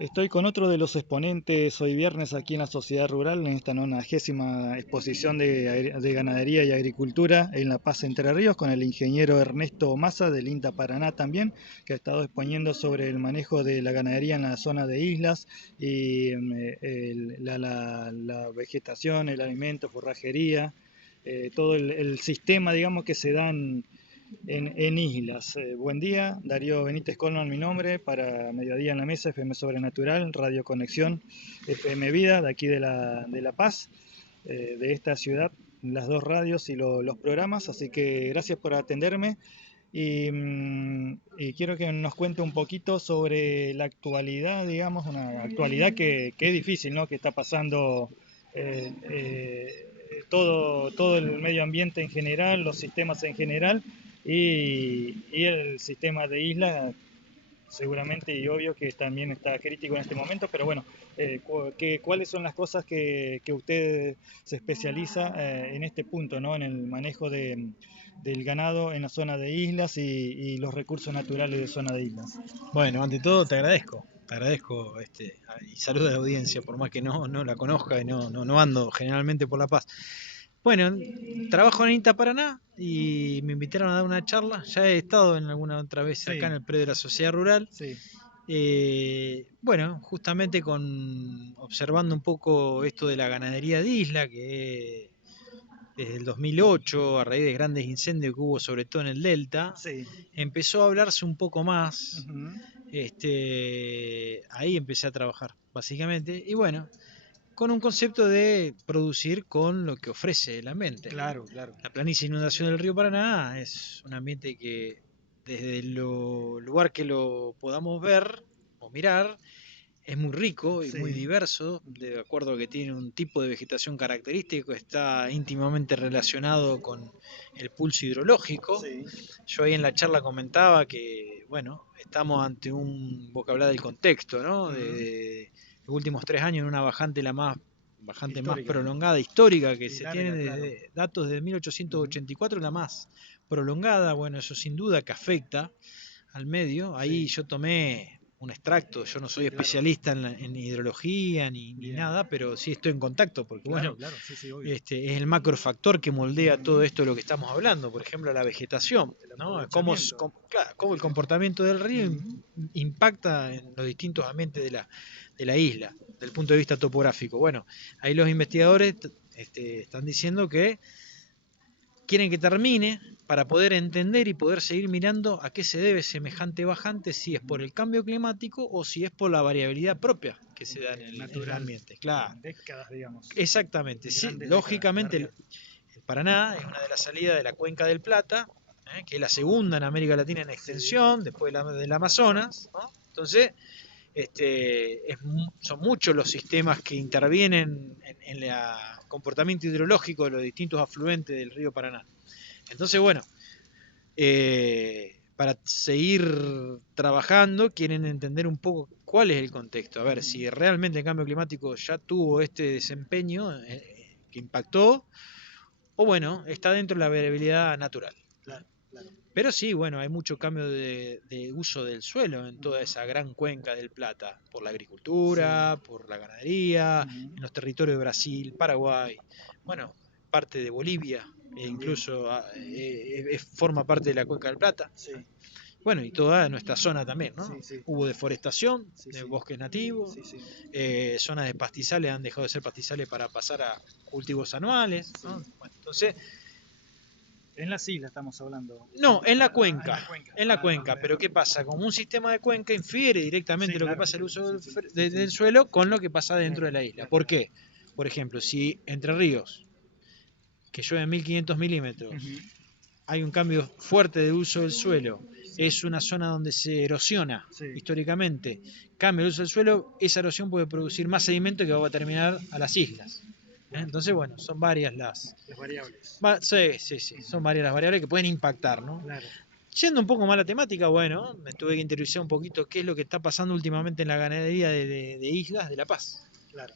Estoy con otro de los exponentes hoy viernes aquí en la Sociedad Rural, en esta 90ª exposición de ganadería y agricultura en La Paz, Entre Ríos, con el ingeniero Ernesto Massa del INTA Paraná también, que ha estado exponiendo sobre el manejo de la ganadería en la zona de islas y la vegetación, el alimento, forrajería, todo el sistema, digamos, que se dan en islas. Buen día, Darío Benítez Colman, mi nombre, para Mediodía en la Mesa, FM Sobrenatural, Radio Conexión, FM Vida, de aquí de la Paz, de esta ciudad, las dos radios y los programas, así que gracias por atenderme. Y quiero que nos cuente un poquito sobre la actualidad, digamos, una actualidad que es difícil, ¿no? Que está pasando todo el medio ambiente en general, los sistemas en general y el sistema de islas seguramente y obvio que también está crítico en este momento, pero bueno, ¿cuáles son las cosas que usted se especializa en este punto, ¿no? En el manejo del ganado en la zona de islas y los recursos naturales de zona de islas? Bueno, ante todo te agradezco y saludo a la audiencia, por más que no la conozca y no ando generalmente por La Paz. Bueno, trabajo en INTA Paraná y me invitaron a dar una charla. Ya he estado en alguna otra vez acá en Sí, el predio de la Sociedad Rural. sí. Bueno, justamente observando un poco esto de la ganadería de isla, que desde el 2008, a raíz de grandes incendios que hubo sobre todo en el Delta, Sí. empezó a hablarse un poco más. Ujú. Ahí empecé a trabajar, básicamente. Y bueno, con un concepto de producir con lo que ofrece el ambiente. Claro, claro. La planicie de inundación del río Paraná es un ambiente que desde el lugar que lo podamos ver o mirar, es muy rico y muy Sí. diverso, de acuerdo a que tiene un tipo de vegetación característico, está íntimamente relacionado con el pulso hidrológico. Sí. Yo ahí en la charla comentaba que, bueno, estamos ante un vocabulario del contexto, ¿no? Ujú. De los últimos 3 años en una bajante más Histórica prolongada, histórica, que y se tiene larga, claro. desde datos de Ujú. 1884, la más prolongada. Bueno, eso sin duda que afecta al medio. Ahí Sí, yo tomé un extracto, yo no soy sí, claro. especialista en hidrología ni Bien. nada, pero sí estoy en contacto, porque Claro, bueno, claro, sí, sí, obvio. es el macrofactor que moldea todo Ujú. esto de lo que estamos hablando, por ejemplo, la vegetación, El ¿no? aprovechamiento. Claro, Sí, cómo sí, el sí. comportamiento del río Ujú. impacta en los distintos ambientes de la isla, desde el punto de vista topográfico. Bueno, ahí los investigadores están diciendo que quieren que termine para poder entender y poder seguir mirando a qué se debe semejante bajante, si es por el cambio climático o si es por la variabilidad propia que se da en el Natural. ambiente. Claro, Décadas, digamos. exactamente. Sí, Grandes décadas, lógicamente largas. el Paraná es una de las salidas de la cuenca del Plata, que es la segunda en América Latina en Sí, extensión, después del del Amazonas. Amazonas, ¿no? Entonces, son muchos los sistemas que intervienen en el comportamiento hidrológico de los distintos afluentes del río Paraná. Entonces, bueno, para seguir trabajando quieren entender un poco cuál es el contexto. A ver, Ujú. si realmente el cambio climático ya tuvo este desempeño que impactó, o bueno, está dentro de la variabilidad natural. Claro, claro. Pero sí, bueno, hay mucho cambio de uso del suelo en toda Ujú. esa gran cuenca del Plata, por la Sí. agricultura, por la ganadería, Ujú. en los territorios de Brasil, Paraguay, bueno, parte de Bolivia, e También. incluso forma parte de la cuenca del Plata. Sí, Bueno, y toda nuestra zona también, ¿no? sí, sí, Hubo deforestación sí, de sí, bosques nativos, sí, sí, zonas de pastizales han dejado de ser pastizales para pasar a cultivos anuales, sí. ¿no? Bueno, entonces, En las islas estamos hablando. no, En la cuenca. en la Ah, cuenca, pero ¿qué pasa? Como un sistema de cuenca infiere sí, directamente lo que claro. pasa el uso Sí, sí, sí, sí. del suelo con lo que pasa dentro Claro, de la isla. claro. ¿Por qué? Por ejemplo, si Entre Ríos, que llueve 1500 Ujú. milímetros, hay un cambio fuerte de uso del suelo, Sí, es una zona donde se erosiona sí. históricamente, cambia el uso del suelo, esa erosión puede producir más sedimento que va a terminar a las islas. Claro. Entonces, bueno, son varias las... Las variables. Sí, sí, sí, Ujú. son varias las variables que pueden impactar, ¿no? Claro. Yendo un poco más a la temática, bueno, me tuve que interiorizar un poquito qué es lo que está pasando últimamente en la ganadería de Islas de La Paz. Claro.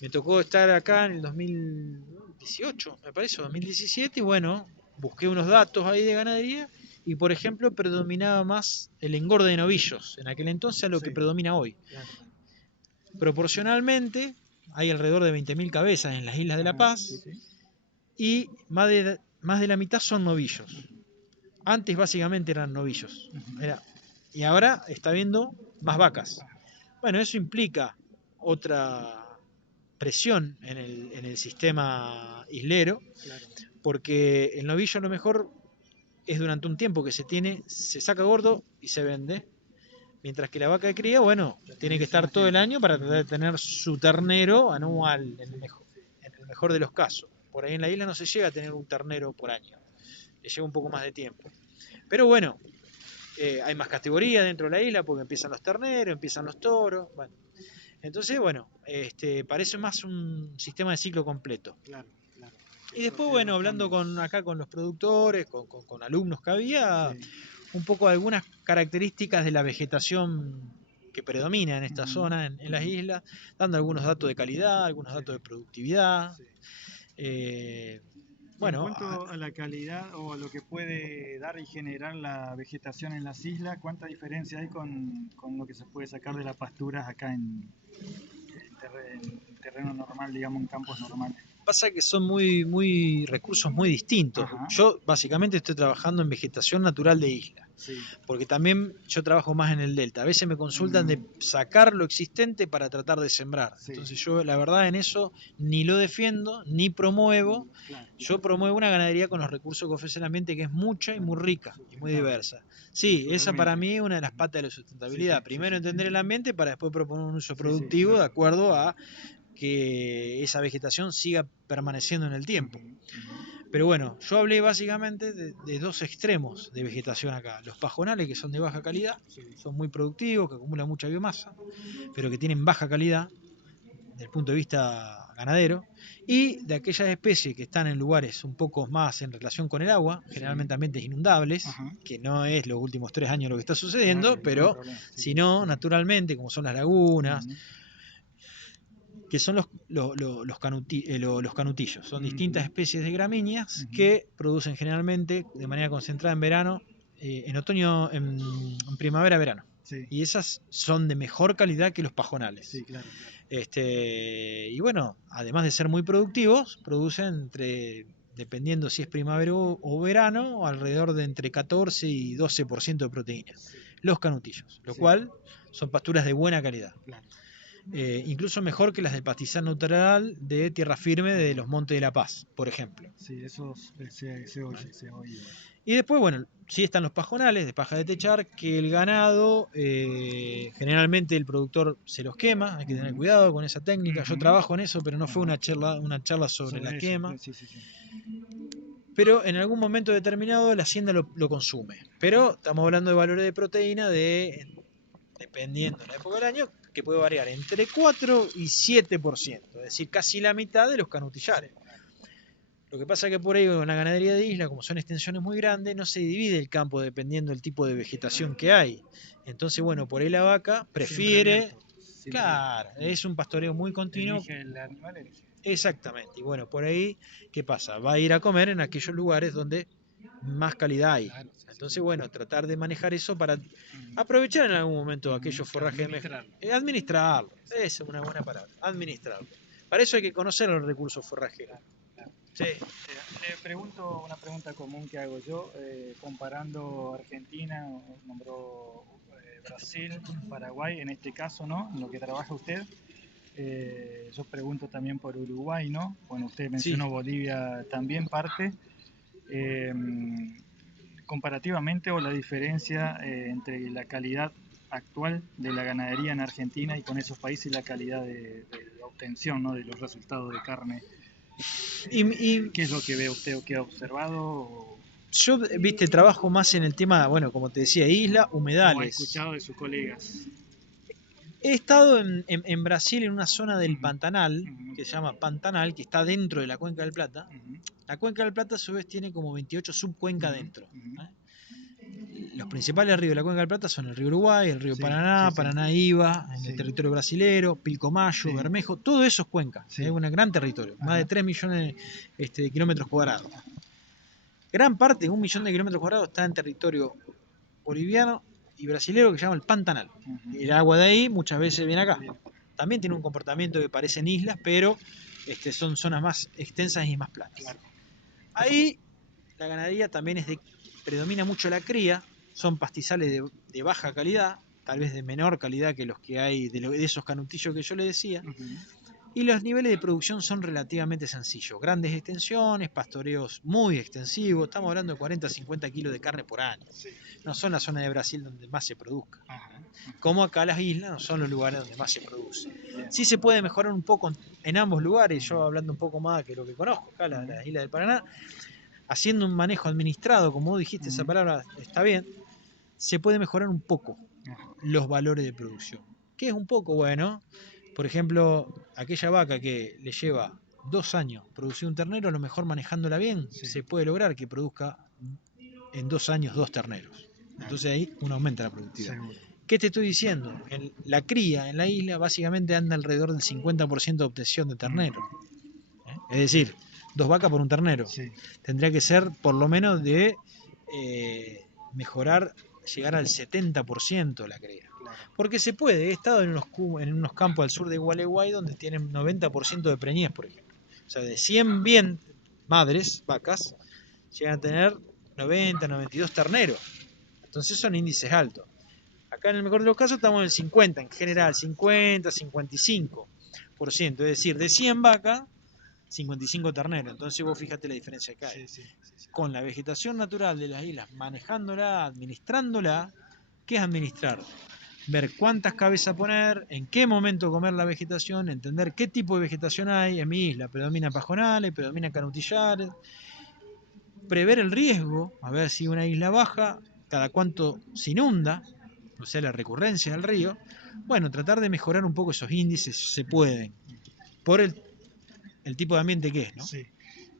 Me tocó estar acá en el 2018, me parece, o 2017, y bueno, busqué unos datos ahí de ganadería y por ejemplo predominaba más el engorde de novillos en aquel entonces a lo que predomina hoy. Claro. Proporcionalmente hay alrededor de 20.000 cabezas en las Islas de La Paz y más de la mitad son novillos. Antes básicamente eran novillos. Y ahora está habiendo más vacas. Bueno, eso implica otra presión en el sistema islero, porque el novillo a lo mejor es durante un tiempo que se saca gordo y se vende, mientras que la vaca de cría, bueno, tiene que estar todo el año para tratar de tener su ternero anual, en el mejor de los casos. Por ahí en la isla no se llega a tener un ternero por año, le lleva un poco más de tiempo. Pero bueno, hay más categorías dentro de la isla porque empiezan los terneros, empiezan los toros. Bueno. Entonces, bueno, parece más un sistema de ciclo completo. Claro. Y después, bueno, hablando acá con los productores, con alumnos que había, un poco algunas características de la vegetación que predomina en esta zona, en las islas, dando algunos datos de calidad, algunos datos de productividad. Bueno, en cuanto a la calidad o a lo que puede dar y generar la vegetación en las islas, ¿cuánta diferencia hay con lo que se puede sacar de las pasturas acá en terreno normal, digamos, en campos normales? Pasa que son recursos muy distintos. Ajá. Yo básicamente estoy trabajando en vegetación natural de isla, porque también yo trabajo más en el delta. A veces me consultan de sacar lo existente para tratar de sembrar. Entonces yo la verdad en eso ni lo defiendo ni promuevo. Yo promuevo una ganadería con los recursos que ofrece el ambiente, que es mucha y muy rica y muy diversa. Sí, esa para mí es una de las patas de la sustentabilidad. Primero entender el ambiente para después proponer un uso productivo de acuerdo a que esa vegetación siga permaneciendo en el tiempo. Pero bueno, yo hablé básicamente de dos extremos de vegetación acá. Los pajonales, que son de baja calidad, son muy productivos, que acumulan mucha biomasa, pero que tienen baja calidad desde el punto de vista ganadero, y de aquellas especies que están en lugares un poco más en relación con el agua, generalmente ambientes inundables, que no es los últimos 3 años lo que está sucediendo, pero sino naturalmente, como son las lagunas, que son los canutillos. Son distintas especies de gramíneas que producen generalmente de manera concentrada en verano, en otoño, en primavera-verano. Y esas son de mejor calidad que los pajonales. Y bueno, además de ser muy productivos, producen dependiendo si es primavera o verano, alrededor de entre 14 y 12% de proteínas. Los canutillos, lo cual son pasturas de buena calidad. Incluso mejor que las del pastizal natural de tierra firme de los Montes de la Paz, por ejemplo. Sí, eso se oye. Y después, bueno, sí están los pajonales de paja de techar, que el ganado, generalmente el productor se los quema, hay que tener cuidado con esa técnica. Yo trabajo en eso, pero no fue una charla sobre la quema. Pero en algún momento determinado la hacienda lo consume. Pero estamos hablando de valores de proteína dependiendo de la época del año, que puede variar entre 4 y 7%, es decir, casi la mitad de los canutillares. Lo que pasa es que por ahí en la ganadería de isla, como son extensiones muy grandes, no se divide el campo dependiendo del tipo de vegetación que hay. Entonces, bueno, por ahí la vaca prefiere... Claro, es un pastoreo muy continuo. El animal elige. Exactamente. Y bueno, por ahí, ¿qué pasa? Va a ir a comer en aquellos lugares donde más calidad hay. Entonces, bueno, tratar de manejar eso para aprovechar en algún momento aquellos forrajes mejor. Administrarlo. Esa es una buena palabra. Administrarlo. Para eso hay que conocer los recursos forrajeros. Sí. Le pregunto una pregunta común que hago yo, comparando Argentina, nombró Brasil, Paraguay, en este caso, ¿no? En lo que trabaja usted. Yo pregunto también por Uruguay, ¿no? Bueno, usted mencionó Bolivia también parte. Comparativamente o la diferencia entre la calidad actual de la ganadería en Argentina y con esos países y la calidad de obtención, ¿no? De los resultados de carne. ¿Qué es lo que ve usted o qué ha observado? Yo, trabajo más en el tema, bueno, como te decía, isla, humedales. ¿O ha escuchado de sus colegas? He estado en Brasil, en una zona del Pantanal, que se llama Pantanal, que está dentro de la Cuenca del Plata. La Cuenca del Plata, a su vez, tiene como 28 subcuencas dentro. Los principales ríos de la Cuenca del Plata son el río Uruguay, el río Paraná, Paranaíba, en el territorio brasilero, Pilcomayo, Bermejo, todo eso es cuenca. Es un gran territorio, más de 3 millones de kilómetros cuadrados. Gran parte, 1 millón de kilómetros cuadrados, está en territorio boliviano y brasilero que se llama el Pantanal. Y el agua de ahí muchas veces viene acá. También tiene un comportamiento que parecen islas, pero son zonas más extensas y más planas. Ahí la ganadería también predomina mucho la cría, son pastizales de baja calidad, tal vez de menor calidad que los que hay de esos canutillos que yo le decía, y los niveles de producción son relativamente sencillos, grandes extensiones, pastoreos muy extensivos, estamos hablando de 40 a 50 kilos de carne por año, no son la zona de Brasil donde más se produzca, como acá las islas no son los lugares donde más se produce. Sí se puede mejorar un poco en ambos lugares, yo hablando un poco más que lo que conozco, acá las islas del Paraná, haciendo un manejo administrado, como vos dijiste, esa palabra está bien, se puede mejorar un poco los valores de producción. ¿Qué es un poco? Bueno, por ejemplo, aquella vaca que le lleva 2 años producir un ternero, a lo mejor manejándola bien, se puede lograr que produzca en 2 años 2 terneros. Entonces ahí uno aumenta la productividad. ¿Qué te estoy diciendo? La cría en la isla básicamente anda alrededor del 50% de obtención de terneros. Es decir, 2 vacas por un ternero. Tendría que ser por lo menos de mejorar, llegar al 70% la cría. Porque se puede, he estado en unos campos al sur de Gualeguay donde tienen 90% de preñez, por ejemplo. O sea, de 100 bien madres, vacas, llegan a tener 90, 92 terneros. Entonces son índices altos. Acá en el mejor de los casos estamos en el 50, en general, 50, 55%. Es decir, de 100 vacas, 55 terneros. Entonces vos fíjate la diferencia que hay. Con la vegetación natural de las islas, manejándola, administrándola, ¿qué es administrar? Ver cuántas cabezas poner, en qué momento comer la vegetación, entender qué tipo de vegetación hay. En mi isla predomina pajonales, predomina canutillares, prever el riesgo, a ver si una isla baja, cada cuánto se inunda, o sea, la recurrencia del río. Bueno, tratar de mejorar un poco esos índices si se pueden, por el tipo de ambiente que es, ¿no? Sí.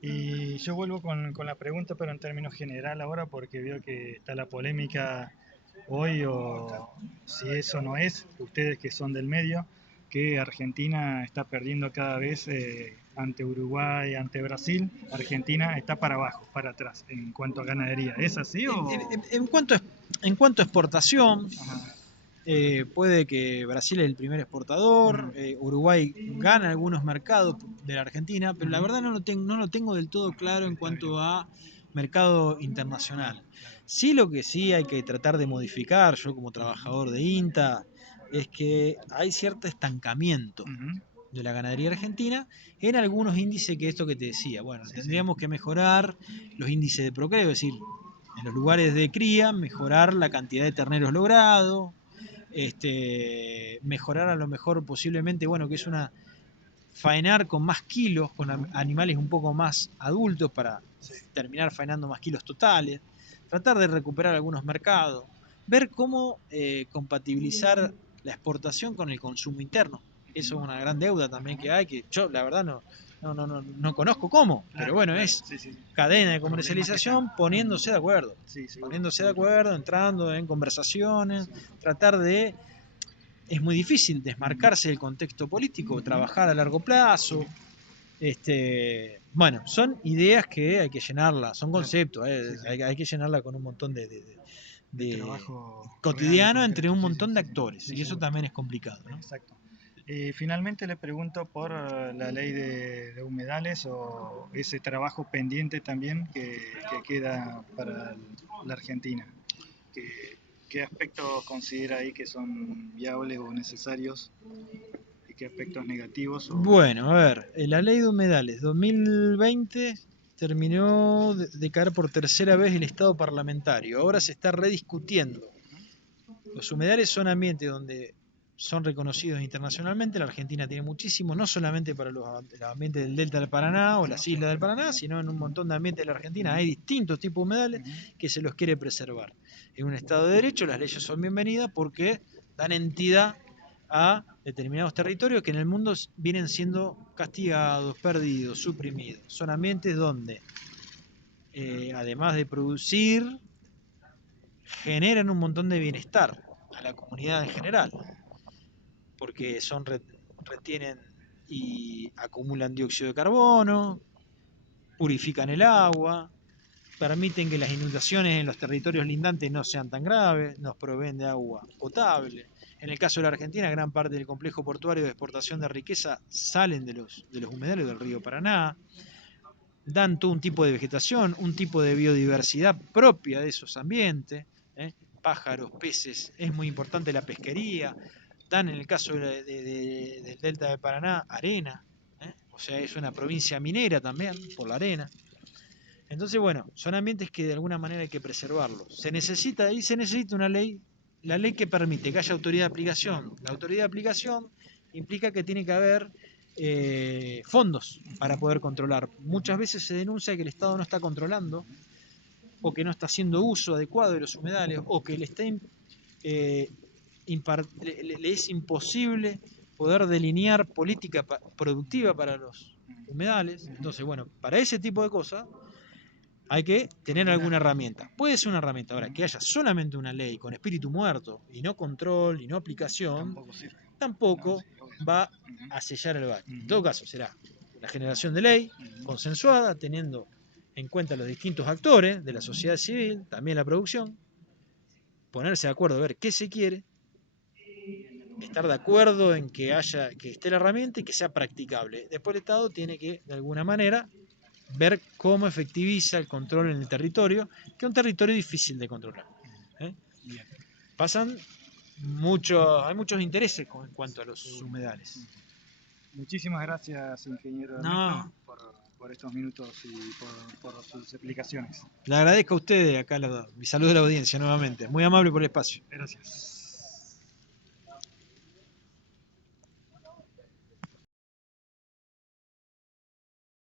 Y yo vuelvo con la pregunta, pero en términos general ahora, porque veo que está la polémica hoy, o si eso no es, ustedes que son del medio, que Argentina está perdiendo cada vez ante Uruguay, ante Brasil. Argentina está para abajo, para atrás, en cuanto a ganadería. ¿Es así o...? En cuanto a exportación, puede que Brasil es el primer exportador, Uruguay gana algunos mercados de la Argentina, pero la verdad no lo tengo del todo claro en cuanto a mercado internacional. Sí, lo que sí hay que tratar de modificar, yo como trabajador de INTA, es que hay cierto estancamiento de la ganadería argentina en algunos índices, que esto que te decía, bueno, tendríamos que mejorar los índices de procreo, es decir, en los lugares de cría, mejorar la cantidad de terneros logrado, mejorar a lo mejor posiblemente, bueno, que es faenar con más kilos, con animales un poco más adultos para terminar faenando más kilos totales, tratar de recuperar algunos mercados, ver cómo compatibilizar la exportación con el consumo interno. Eso es una gran deuda también que hay, que yo la verdad no conozco cómo, pero bueno, es cadena de comercialización poniéndose de acuerdo, entrando en conversaciones, tratar de... Es muy difícil desmarcarse del contexto político, trabajar a largo plazo. Bueno, son ideas que hay que llenarlas, son conceptos, hay que llenarla con un montón de trabajo cotidiano entre un montón de actores, y eso también es complicado, ¿no? Exacto. Finalmente le pregunto por la ley de humedales, o ese trabajo pendiente también que queda para la Argentina. ¿Qué aspectos considera ahí que son viables o necesarios, y qué aspectos negativos? Bueno, a ver, la ley de humedales 2020 terminó de caer por tercera vez el estado parlamentario. Ahora se está rediscutiendo. Los humedales son ambientes donde son reconocidos internacionalmente. La Argentina tiene muchísimo, no solamente para los ambientes del delta del Paraná o las islas del Paraná, sino en un montón de ambientes de la Argentina. Hay distintos tipos de humedales que se los quiere preservar. En un Estado de Derecho las leyes son bienvenidas porque dan entidad a determinados territorios que en el mundo vienen siendo castigados, perdidos, suprimidos. Son ambientes donde, además de producir, generan un montón de bienestar a la comunidad en general, porque retienen y acumulan dióxido de carbono, purifican el agua, permiten que las inundaciones en los territorios lindantes no sean tan graves, nos proveen de agua potable. En el caso de la Argentina, gran parte del complejo portuario de exportación de riqueza salen de los humedales del río Paraná, dan todo un tipo de vegetación, un tipo de biodiversidad propia de esos ambientes, pájaros, peces, es muy importante la pesquería, dan en el caso del delta de Paraná arena, o sea, es una provincia minera también por la arena. Entonces, bueno, son ambientes que de alguna manera hay que preservarlos. Se necesita una ley, la ley que permite que haya autoridad de aplicación. La autoridad de aplicación implica que tiene que haber fondos para poder controlar. Muchas veces se denuncia que el Estado no está controlando o que no está haciendo uso adecuado de los humedales o que le es imposible poder delinear política productiva para los humedales. Entonces, bueno, para ese tipo de cosas hay que tener alguna herramienta. Puede ser una herramienta. Ahora, que haya solamente una ley con espíritu muerto y no control y no aplicación, tampoco va a sellar el valle. En todo caso, será la generación de ley consensuada, teniendo en cuenta los distintos actores de la sociedad civil, también la producción, ponerse de acuerdo a ver qué se quiere, estar de acuerdo en que esté la herramienta y que sea practicable. Después el Estado tiene que, de alguna manera, ver cómo efectiviza el control en el territorio, que es un territorio difícil de controlar. Hay muchos intereses en cuanto a los humedales. Muchísimas gracias, ingeniero Ernesto, por estos minutos y por sus explicaciones. Le agradezco a ustedes, acá mi saludo a la audiencia nuevamente. Muy amable por el espacio. Gracias.